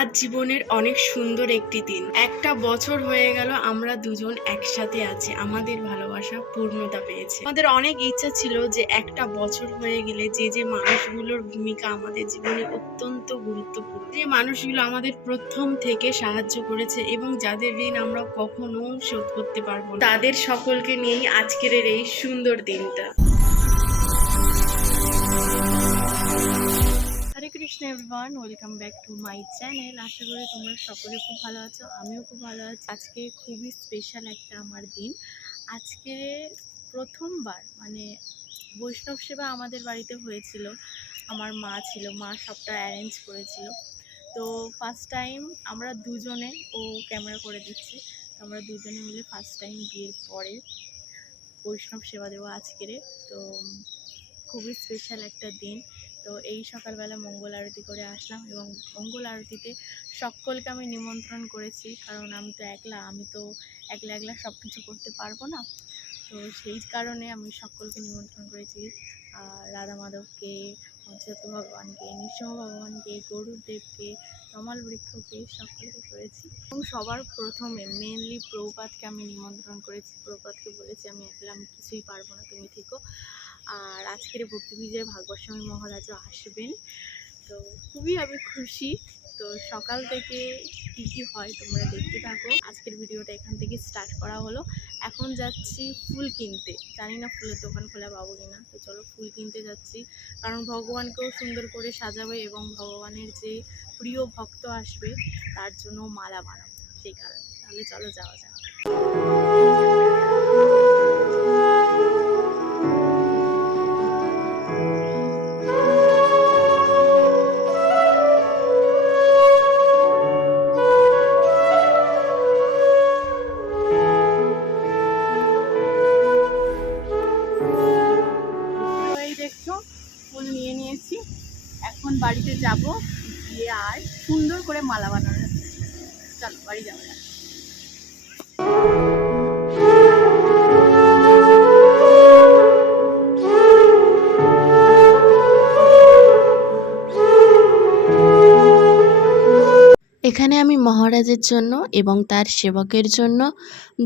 আজ জীবনের অনেক সুন্দর একটি দিন। একটা বছর হয়ে গেল, আমরা দুজন একসাথে আছি। আমাদের ভালোবাসা পূর্ণতা পেয়েছে। আমাদের অনেক ইচ্ছা ছিল যে একটা বছর হয়ে গেলে যে যে মানুষগুলোর ভূমিকা আমাদের জীবনে অত্যন্ত গুরুত্বপূর্ণ, যে মানুষগুলো আমাদের প্রথম থেকে সাহায্য করেছে এবং যাদের ঋণ আমরা কখনো শোধ করতে পারব তাদের সকলকে নিয়েই আজকের এই সুন্দর দিনটা। Krishna everyone welcome back to my channel আশা করি তোমরা সকলে খুব ভালো আছো, আমিও খুব ভালো আছি। আজকে খুবই স্পেশাল একটা আমার দিন। আজকে প্রথমবার মানে বৈষ্ণব সেবা আমাদের বাড়িতে হয়েছিল। আমার মা ছিল, মা সবটা অ্যারেঞ্জ করেছিল। তো ফার্স্ট টাইম আমরা দুজনে, ও ক্যামেরা করে দিচ্ছে আমরা দুজনে মিলে ফার্স্ট টাইম বিয়ের পরে বৈষ্ণব সেবা দেবো আজকেরে তো খুবই স্পেশাল একটা দিন। তো এই সকালবেলা মঙ্গল আরতি করে আসলাম এবং মঙ্গল আরতিতে সকলকে আমি নিমন্ত্রণ করেছি, কারণ আমি তো একলা, আমি তো একলা একলা সব কিছু করতে পারব না। তো সেই কারণে আমি সকলকে নিমন্ত্রণ করেছি। রাধা মাধবকে পঞ্চায়েত ভগবানকে, নৃসিংহ ভগবানকে, গরুদেবকে, তমাল বৃক্ষকে সকলকে করেছি। এবং সবার প্রথমে মেনলি প্রভুপাতকে আমি নিমন্ত্রণ করেছি। প্রভুপাতকে বলেছি, আমি একলা, আমি কিছুই পারব না, তুমি থেকো। আর আজকের ভক্তি বিজয় ভাগবস্বামী মহারাজও আসবেন। তো খুবই আমি খুশি। তো সকাল থেকে কী কী হয় তোমরা দেখতে থাকো। আজকের ভিডিওটা এখান থেকে স্টার্ট করা হলো। এখন যাচ্ছি ফুল কিনতে। জানি না ফুলের দোকান খোলা পাবো কিনা। তো চলো ফুল কিনতে যাচ্ছি। কারণ ভগবানকেও সুন্দর করে সাজাবে এবং ভগবানের যে প্রিয় ভক্ত আসবে, তার জন্য মালা বানাবো। সেই কারণে। তাহলে চলো যাওয়া যাক। এখন বাড়িতে যাব গিয়ে আর সুন্দর করে মালা বানানো চলো বাড়ি যাব এখানে আমি মহারাজের জন্য এবং তার সেবকের জন্য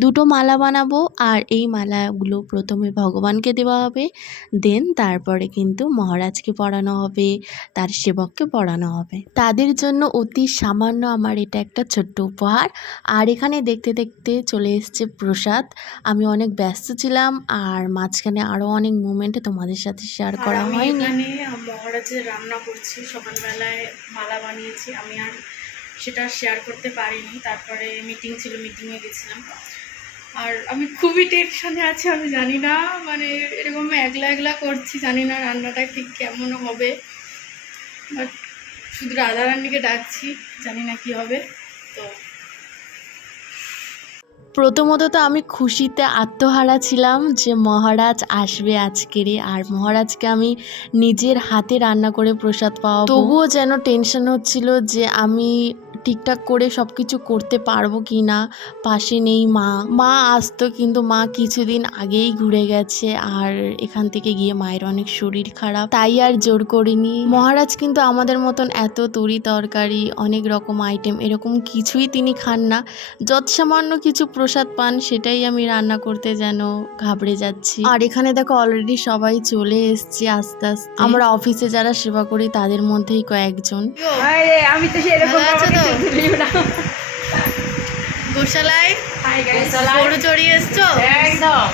দুটো মালা বানাবো আর এই মালাগুলো প্রথমে ভগবানকে দেওয়া হবে দেন তারপরে কিন্তু মহারাজকে পড়ানো হবে তার সেবককে পড়ানো হবে। তাদের জন্য অতি সামান্য আমার এটা একটা ছোট্ট উপহার। আর এখানে দেখতে দেখতে চলে এসছে প্রসাদ। আমি অনেক ব্যস্ত ছিলাম আর মাঝখানে আরও অনেক মুমেন্ট তোমাদের সাথে শেয়ার করা হয়নি। মহারাজের রান্না করছি। সকালবেলায় মালা বানিয়েছি। আমি আর সেটা শেয়ার করতে পারিনি। তারপরে মিটিং ছিল মিটিংয়ে গেছিলাম। আর আমি খুবই টেনশনে আছি, আমি জানি না মানে এরকম একলা একলা করছি, জানি না রান্নাটা ঠিক কেমন হবে। বাট শুধু রাধা রান্নিকে ডাকছি, জানি না কি হবে, তো। প্রথমত তো আমি খুশিতে আত্মহারা ছিলাম যে মহারাজ আসবে আজকেরে আর মহারাজকে আমি নিজের হাতে রান্না করে প্রসাদ পাওয়া তবুও যেন টেনশন হচ্ছিল যে আমি ঠিকঠাক করে সব কিছু করতে পারব কি না পাশে নেই মা। মা আসতো কিন্তু মা কিছুদিন আগেই ঘুরে গেছে আর এখান থেকে গিয়ে মায়ের অনেক শরীর খারাপ। তাই আর জোর করিনি। মহারাজ কিন্তু আমাদের মতন এত তরি তরকারি অনেক রকম আইটেম এরকম কিছুই তিনি খান না। যৎসামান্য কিছু প্রসাদ পান সেটাই আমি রান্না করতে যেন ঘাবড়ে যাচ্ছি। আর এখানে দেখো অলরেডি সবাই চলে এসছে আস্তে আস্তে। আমরা অফিসে যারা সেবা করি তাদের মধ্যেই কয়েকজন। আমি তো সেরকম আছো তো? গোশালায় গরু চড়িয়ে এসছো? একদম।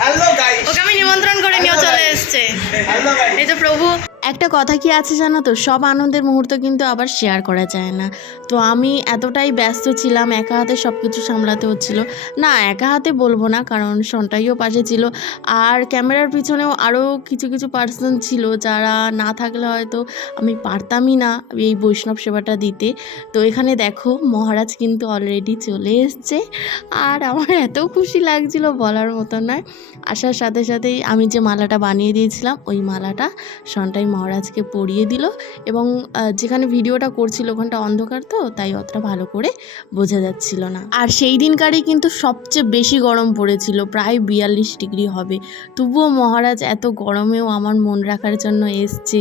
হ্যালো গাইস ওকে আমি নিমন্ত্রণ করে নিয়ে চলে এসছে। হ্যালো গাইস এই তো প্রভু একটা কথা কি আছে জানো তো? সব আনন্দের মুহূর্ত কিন্তু আবার শেয়ার করা যায় না। তো আমি এতটাই ব্যস্ত ছিলাম, একা হাতে সব কিছু সামলাতে হচ্ছিল না, একা হাতে বলব না, কারণ সন্টাইও পাশে ছিল। আর ক্যামেরার পিছনেও আরও কিছু কিছু পার্সন ছিল যারা না থাকলে হয়তো আমি পারতামই না এই বৈষ্ণব সেবাটা দিতে। তো এখানে দেখো, মহারাজ কিন্তু অলরেডি চলে এসছে। আর আমার এত খুশি লাগছিল বলার মতো নয়। আসার সাথে সাথেই আমি যে মালাটা বানিয়ে দিয়েছিলাম, ওই মালাটা সন্টাই মহারাজকে পড়িয়ে দিল এবং যেখানে ভিডিওটা করছিল ওখানটা অন্ধকার তো, তাই অতটা ভালো করে বোঝা যাচ্ছিল না। আর সেই দিনকারই কিন্তু সবচেয়ে বেশি গরম পড়েছিল, প্রায় বিয়াল্লিশ ডিগ্রি হবে। তবুও মহারাজ এত গরমেও আমার মন রাখার জন্য এসছে,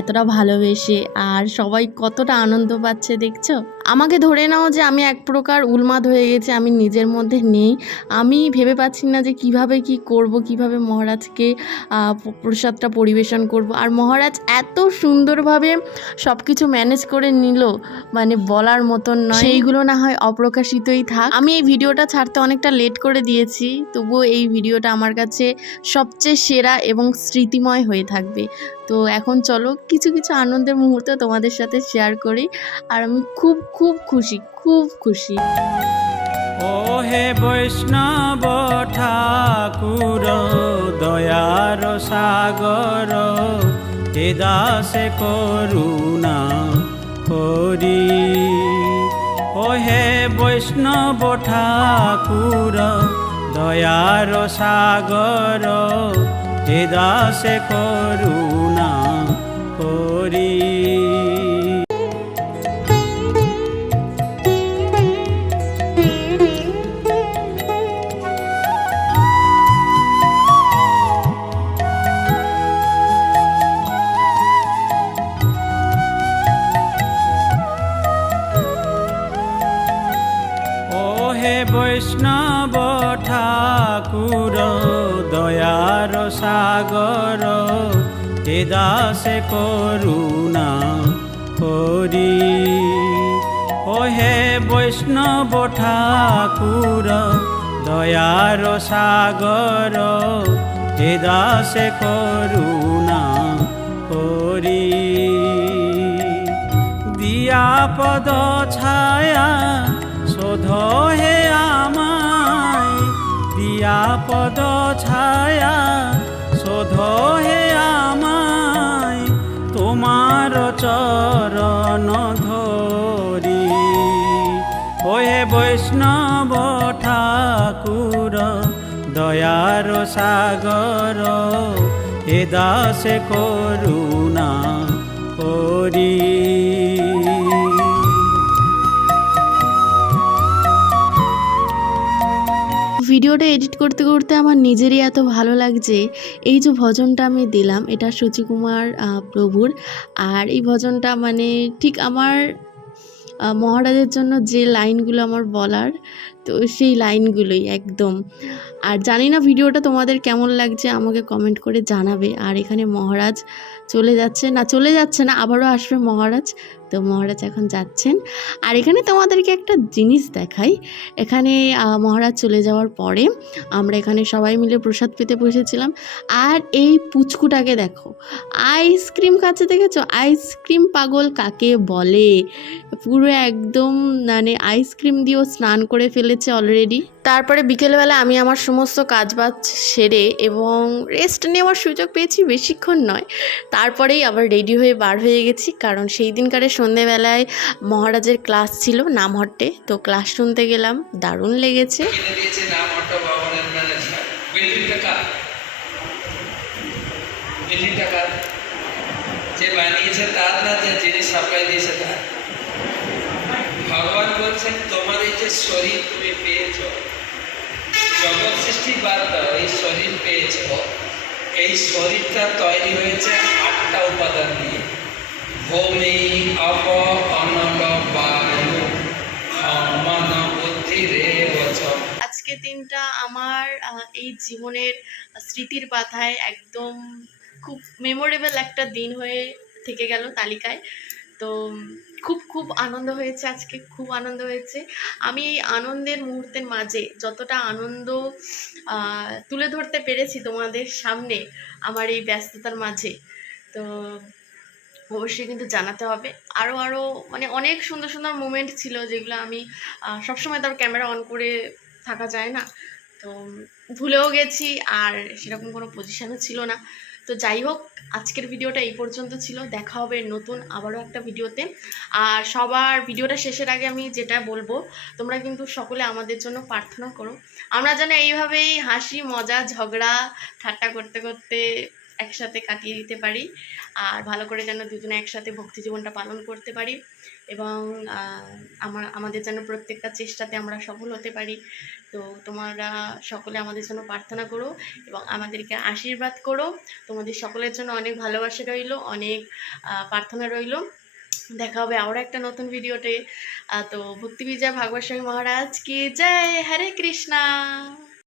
এতটা ভালোবেসে। আর সবাই কতটা আনন্দ পাচ্ছে দেখছ? আমাকে ধরে নাও যে আমি এক প্রকার উন্মাদ হয়ে গেছে আমি নিজের মধ্যে নেই। আমি ভেবে পাচ্ছি না যে কীভাবে কি করব কীভাবে মহারাজকে প্রসাদটা পরিবেশন করব। আর মহারাজ এত সুন্দরভাবে সব কিছু ম্যানেজ করে নিল মানে বলার মতন নয়। সেইগুলো না হয় অপ্রকাশিতই থাক। আমি এই ভিডিওটা ছাড়তে অনেকটা লেট করে দিয়েছি তবুও এই ভিডিওটা আমার কাছে সবচেয়ে সেরা এবং স্মৃতিময় হয়ে থাকবে। তো এখন চলো কিছু কিছু আনন্দের মুহূর্ত তোমাদের সাথে শেয়ার করি। আর আমি খুব খুব খুশি খুব খুশি। ও হে বৈষ্ণব ঠাকুর, দয়ার সাগর, হে দাসে করুণা করি। ও হে বৈষ্ণব ঠাকুর, দয়ার সাগর, হে দাসে করুণা করি। ବୈଷ୍ଣବ ଠାକୁର ଦୟାର ସାଗର ଏ ଦାଶ କରୁନା ଥୋରି ଓହେ ବୈଷ୍ଣବ ଠାକୁର ଦୟାର ସାଗର ଏଦ କରୁନା କରି ଦିଆ ପଦ ଛାୟା হে আমায়, দিয়া পদ ছায়া, শোধ হে আমায়, তোমার চরণ ধরি। ওহে বৈষ্ণব ঠাকুর, দয়ার সাগর, এ দাসে করুণা করি। ভিডিওটা এডিট করতে করতে আমার নিজেরই এত ভালো লাগছে। এই যে ভজনটা আমি দিলাম, এটা সচিকুমার প্রভুর। আর এই ভজনটা মানে ঠিক আমার মহারাজের জন্য যে লাইনগুলো আমার বলার তো সেই লাইনগুলোই একদম। আর জানি না ভিডিওটা তোমাদের কেমন লাগছে, আমাকে কমেন্ট করে জানাবে। আর এখানে মহারাজ চলে যাচ্ছে, না চলে যাচ্ছে না, আবারও আসবে মহারাজ। তো মহারাজ এখন যাচ্ছেন। আর এখানে তোমাদেরকে একটা জিনিস দেখাই। এখানে মহারাজ চলে যাওয়ার পরে আমরা এখানে সবাই মিলে প্রসাদ পেতে বসেছিলাম। আর এই পুচকুটাকে দেখো, আইসক্রিম খাচ্ছে, দেখেছ? আইসক্রিম পাগল কাকে বলে? পুরো একদম মানে আইসক্রিম দিয়েও স্নান করে ফেলেছে অলরেডি তারপরে বিকেলবেলা আমি আমার সমস্ত কাজবাজ সেরে এবং রেস্ট নেওয়ার সুযোগ পেয়েছি, বেশিক্ষণ নয়। তারপরেই আবার রেডি হয়ে বার হয়ে গেছি, কারণ সেই দিনকারে সন্ধেবেলায় মহারাজের ক্লাস ছিল নামহট্টে, তো ক্লাস শুনতে গেলাম, দারুণ লেগেছে। যে বানিয়েছে তার না যে সাপ্লাই দিয়েছে তার ভগবান বলছেন তোমার এই যে শরীর তুমি পেয়েছ। জগৎ সৃষ্টি বাদ দাও এই শরীর পেয়েছ। এই শরীরটা তৈরি হয়েছে আটটা উপাদান দিয়ে। ভূমি, অপ অনল বায়ু বুদ্ধি রে আজকের দিনটা আমার এই জীবনের স্মৃতির পাথায় একদম খুব মেমোরেবল একটা দিন হয়ে থেকে গেল তালিকায়। তো খুব খুব আনন্দ হয়েছে, আজকে খুব আনন্দ হয়েছে। আমি এই আনন্দের মুহূর্তের মাঝে যতটা আনন্দ তুলে ধরতে পেরেছি তোমাদের সামনে আমার এই ব্যস্ততার মাঝে, তো অবশ্যই কিন্তু জানাতে হবে। আরও আরও মানে অনেক সুন্দর সুন্দর মুমেন্ট ছিল যেগুলো আমি সবসময় তার ক্যামেরা অন করে থাকা যায় না। তো ভুলেও গেছি আর সেরকম কোনো পজিশনও ছিল না। তো যাই হোক, আজকের ভিডিওটা এই পর্যন্ত ছিল। দেখা হবে নতুন আবারও একটা ভিডিওতে। আর সবার ভিডিওটা শেষের আগে আমি যেটা বলব, তোমরা কিন্তু সকলে আমাদের জন্য প্রার্থনা করো। আমরা যেন এইভাবেই হাসি, মজা, ঝগড়া, ঠাট্টা করতে করতে একসাথে কাটিয়ে দিতে পারি। আর ভালো করে যেন দুজনে একসাথে ভক্তি জীবনটা পালন করতে পারি। এবং আমার, আমাদের যেন প্রত্যেকটা চেষ্টাতে আমরা সফল হতে পারি। তো তোমরা সকলে আমাদের জন্য প্রার্থনা করো এবং আমাদেরকে আশীর্বাদ করো। তোমাদের সকলের জন্য অনেক ভালোবাসা রইল, অনেক প্রার্থনা রইল। দেখা হবে আরও একটা নতুন ভিডিওতে। তো ভক্তি বিজয় ভাগবত স্বামী মহারাজ, কি জয় হরে কৃষ্ণা।